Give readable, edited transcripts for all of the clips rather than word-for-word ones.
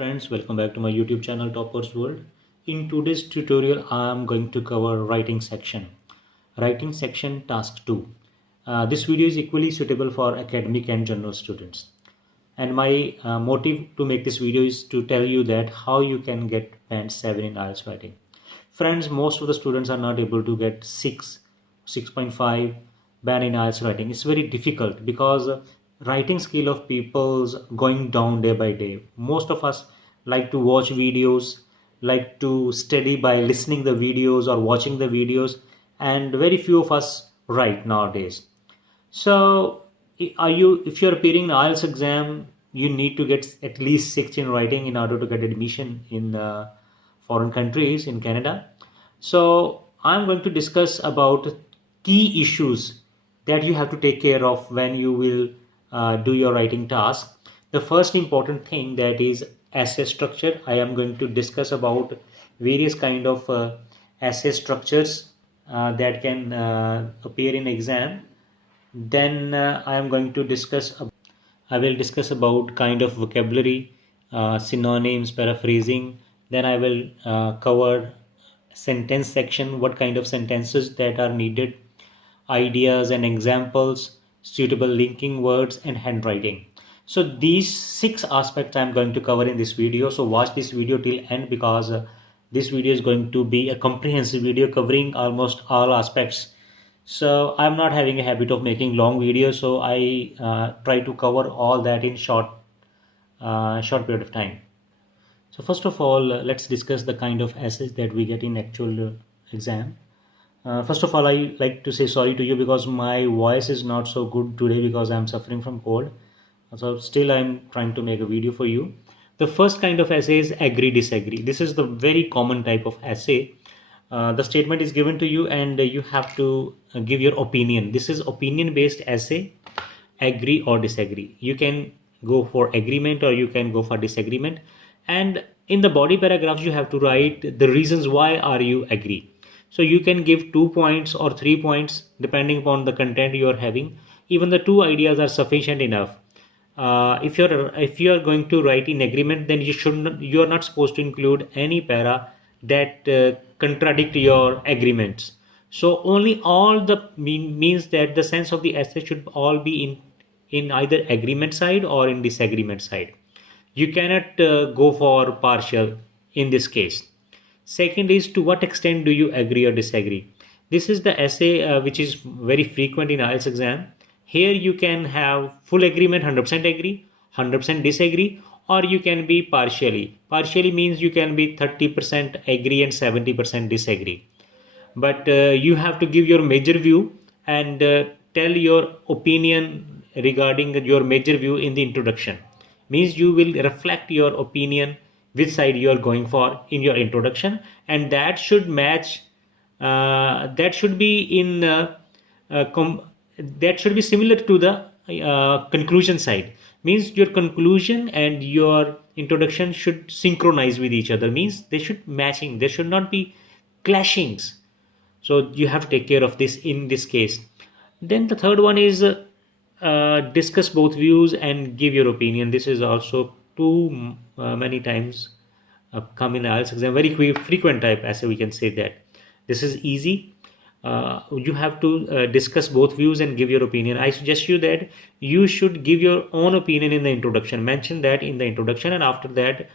friends, welcome back to my YouTube channel Toppers World. In today's tutorial I am going to cover writing section. Writing section task 2. This video is equally suitable for academic and general students. And my motive to make this video is to tell you that how you can get band 7 in IELTS writing. Friends, most of the students are not able to get 6.5 band in IELTS writing. It's very difficult because writing skill of people's going down day by day. Most of us like to watch videos, like to study by listening the videos or watching the videos, and very few of us write nowadays. So if you're appearing in IELTS exam, you need to get at least 6 in writing in order to get admission in foreign countries, in Canada. So I'm going to discuss about key issues that you have to take care of when you will do your writing task. The first important thing, that is essay structure. I am going to discuss about various kind of essay structures that can appear in exam. Then I will discuss about kind of vocabulary, synonyms, paraphrasing. Then I will cover sentence section, what kind of sentences that are needed, ideas and examples, suitable linking words, and handwriting. So these 6 aspects I'm going to cover in this video. So watch this video till end, because this video is going to be a comprehensive video covering almost all aspects. So I'm not having a habit of making long videos, so I try to cover all that in short period of time. So first of all, let's discuss the kind of essays that we get in actual exam. First of all, I like to say sorry to you because my voice is not so good today because I'm suffering from cold. So still I'm trying to make a video for you. The first kind of essay is agree disagree. This is the very common type of essay. The statement is given to you and you have to give your opinion. This is opinion based essay, agree or disagree. You can go for agreement or you can go for disagreement. And in the body paragraphs, you have to write the reasons why are you agree. So you can give 2 points or 3 points depending upon the content you are having. Even the 2 ideas are sufficient enough. If you're going to write in agreement, then you are not supposed to include any para that contradict your agreements. So only all the means that the sense of the essay should all be in either agreement side or in disagreement side. You cannot go for partial in this case. Second is, to what extent do you agree or disagree? This is the essay which is very frequent in IELTS exam. Here you can have full agreement, 100% agree, 100% disagree, or you can be partially. Partially means you can be 30% agree and 70% disagree. But you have to give your major view and tell your opinion regarding your major view in the introduction. Means you will reflect your opinion, which side you are going for in your introduction, and that should match, that should be in that should be similar to the conclusion side. Means your conclusion and your introduction should synchronize with each other. Means they should matching, there should not be clashings. So you have to take care of this in this case. Then the third one is discuss both views and give your opinion. This is also too many times come in IELTS exam, very frequent type essay, we can say that. This is easy. You have to discuss both views and give your opinion. I suggest you that you should give your own opinion in the introduction. Mention that in the introduction, and after that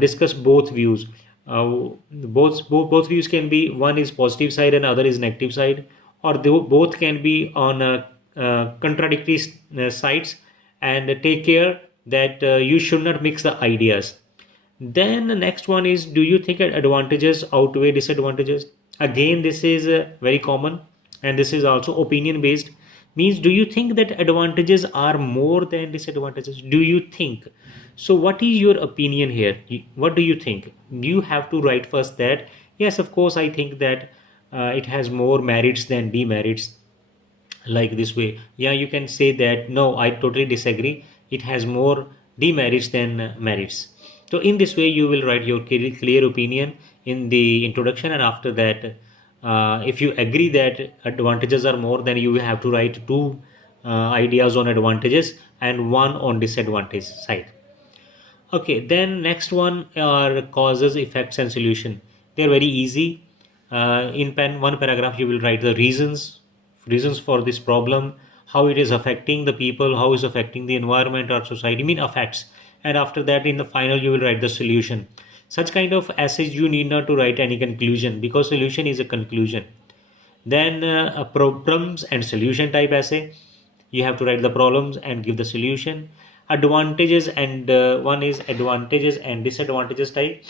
discuss both views. Both views can be, one is positive side and other is negative side, or they both can be on contradictory sides, and take care that you should not mix the ideas. Then the next one is, do you think advantages outweigh disadvantages? Again, this is very common, and this is also opinion based. Means, do you think that advantages are more than disadvantages? Do you think? So what is your opinion here? What do you think? You have to write first that, yes, of course, I think that it has more merits than demerits. Like this way, yeah, you can say that, no, I totally disagree, it has more demerits than merits. So in this way you will write your clear opinion in the introduction, and after that if you agree that advantages are more, then you will have to write 2 ideas on advantages and 1 on disadvantage side. Okay, then next one are causes, effects, and solution. They're very easy. In one paragraph, you will write the reasons for this problem, how it is affecting the people, how is affecting the environment or society. Mean affects, and after that, in the final, you will write the solution. Such kind of essays, you need not to write any conclusion because solution is a conclusion. Then a problems and solution type essay. You have to write the problems and give the solution. Advantages and one is advantages and disadvantages type.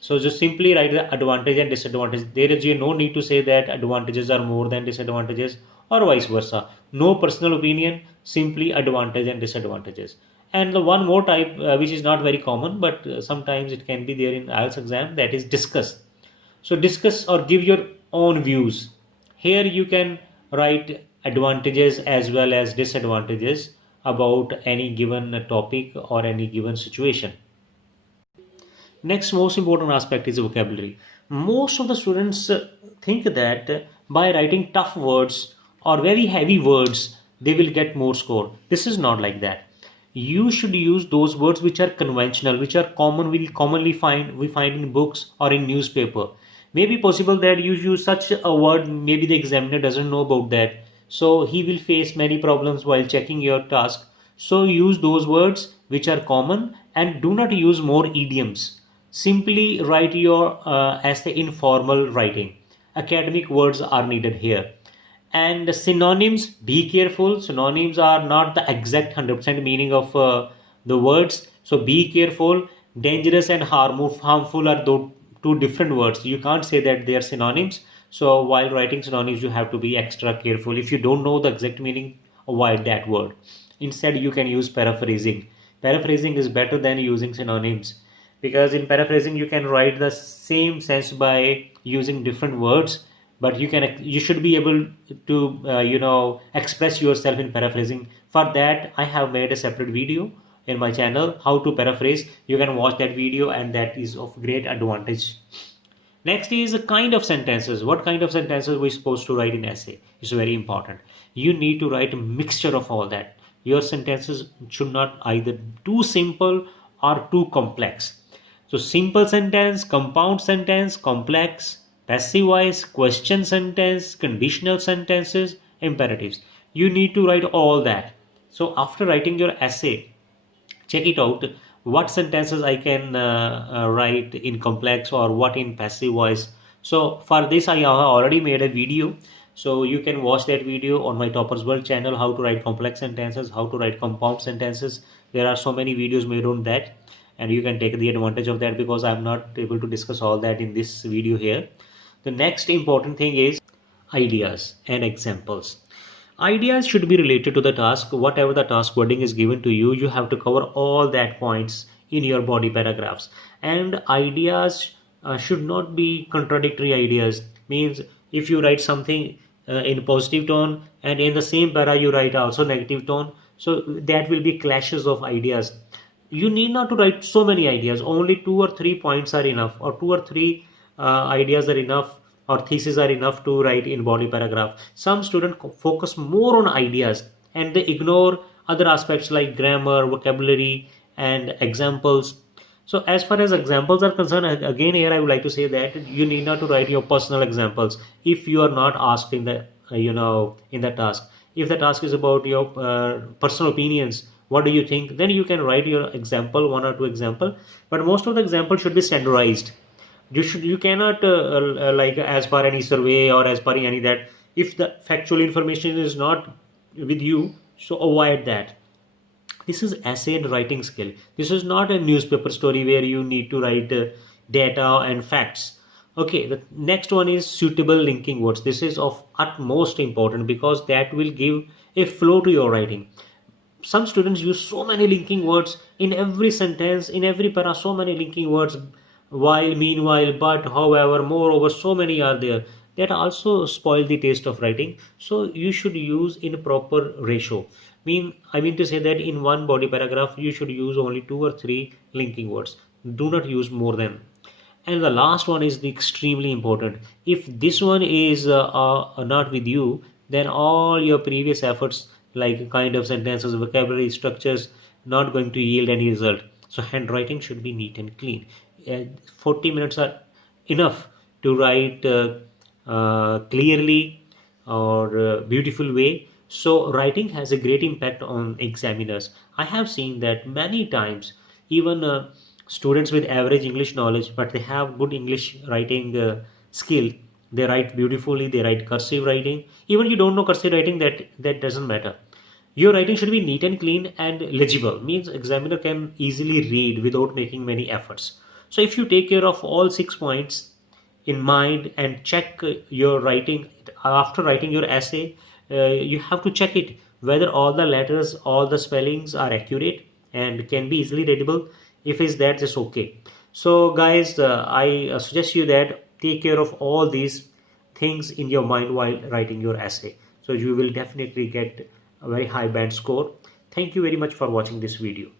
So just simply write the advantage and disadvantage. There is no need to say that advantages are more than disadvantages or vice versa. No personal opinion, simply advantage and disadvantages. And the one more type which is not very common but sometimes it can be there in IELTS exam, that is discuss. So discuss or give your own views. Here you can write advantages as well as disadvantages about any given topic or any given situation. Next most important aspect is vocabulary. Most of the students think that by writing tough words or very heavy words, they will get more score. This is not like that. You should use those words which are conventional, which are common, we find in books or in newspaper. Maybe possible that you use such a word, maybe the examiner doesn't know about that. So he will face many problems while checking your task. So use those words which are common and do not use more idioms. Simply write your essay in formal writing. Academic words are needed here. And synonyms, be careful. Synonyms are not the exact 100% meaning of the words. So be careful. Dangerous and harmful are two different words. You can't say that they are synonyms. So while writing synonyms, you have to be extra careful. If you don't know the exact meaning, avoid that word. Instead, you can use paraphrasing. Paraphrasing is better than using synonyms because in paraphrasing you can write the same sense by using different words, but you should be able to express yourself in paraphrasing. For that, I have made a separate video in my channel, how to paraphrase. You can watch that video and that is of great advantage. Next is a kind of sentences. What kind of sentences we're supposed to write in essay is very important. You need to write a mixture of all that. Your sentences should not either too simple or too complex. So simple sentence, compound sentence, complex, passive voice, question sentence, conditional sentences, imperatives. You need to write all that. So after writing your essay, check it out what sentences I can write in complex or what in passive voice. So for this I have already made a video, so you can watch that video on my Toppers World channel, how to write complex sentences, how to write compound sentences. There are so many videos made on that and you can take the advantage of that because I'm not able to discuss all that in this video here. The next important thing is ideas and examples. Ideas should be related to the task. Whatever the task wording is given to you, you have to cover all that points in your body paragraphs. And ideas should not be contradictory ideas. Means if you write something in positive tone and in the same para you write also negative tone, so that will be clashes of ideas. You need not to write so many ideas. Only 2 or 3 points are enough, or 2 or 3 ideas are enough, or theses are enough to write in body paragraph. Some students focus more on ideas and they ignore other aspects like grammar, vocabulary, and examples. So as far as examples are concerned, again here I would like to say that you need not to write your personal examples if you are not asked in the in the task. If the task is about your personal opinions, what do you think, then you can write your example, 1 or 2 example, but most of the examples should be standardized. You cannot like as per any survey or as per any that, if the factual information is not with you, so avoid that. This is essay and writing skill. This is not a newspaper story where you need to write data and facts. Okay, the next one is suitable linking words. This is of utmost important because that will give a flow to your writing. Some students use so many linking words in every sentence, in every para, so many linking words, while, meanwhile, but, however, moreover, so many are there that also spoil the taste of writing. So you should use in proper ratio. I mean to say that in one body paragraph you should use only 2 or 3 linking words. Do not use more than. And the last one is the extremely important. If this one is not with you, then all your previous efforts like kind of sentences, vocabulary, structures, not going to yield any result. So handwriting should be neat and clean. 40 minutes are enough to write clearly or beautiful way. So writing has a great impact on examiners. I have seen that many times, even students with average English knowledge, but they have good English writing skill. They write beautifully. They write cursive writing. Even you don't know cursive writing, that doesn't matter. Your writing should be neat and clean and legible, means examiner can easily read without making many efforts. So if you take care of all 6 points in mind and check your writing after writing your essay, you have to check it whether all the letters, all the spellings are accurate and can be easily readable. If is that, just okay. So guys, I suggest you that take care of all these things in your mind while writing your essay, so you will definitely get a very high band score. Thank you very much for watching this video.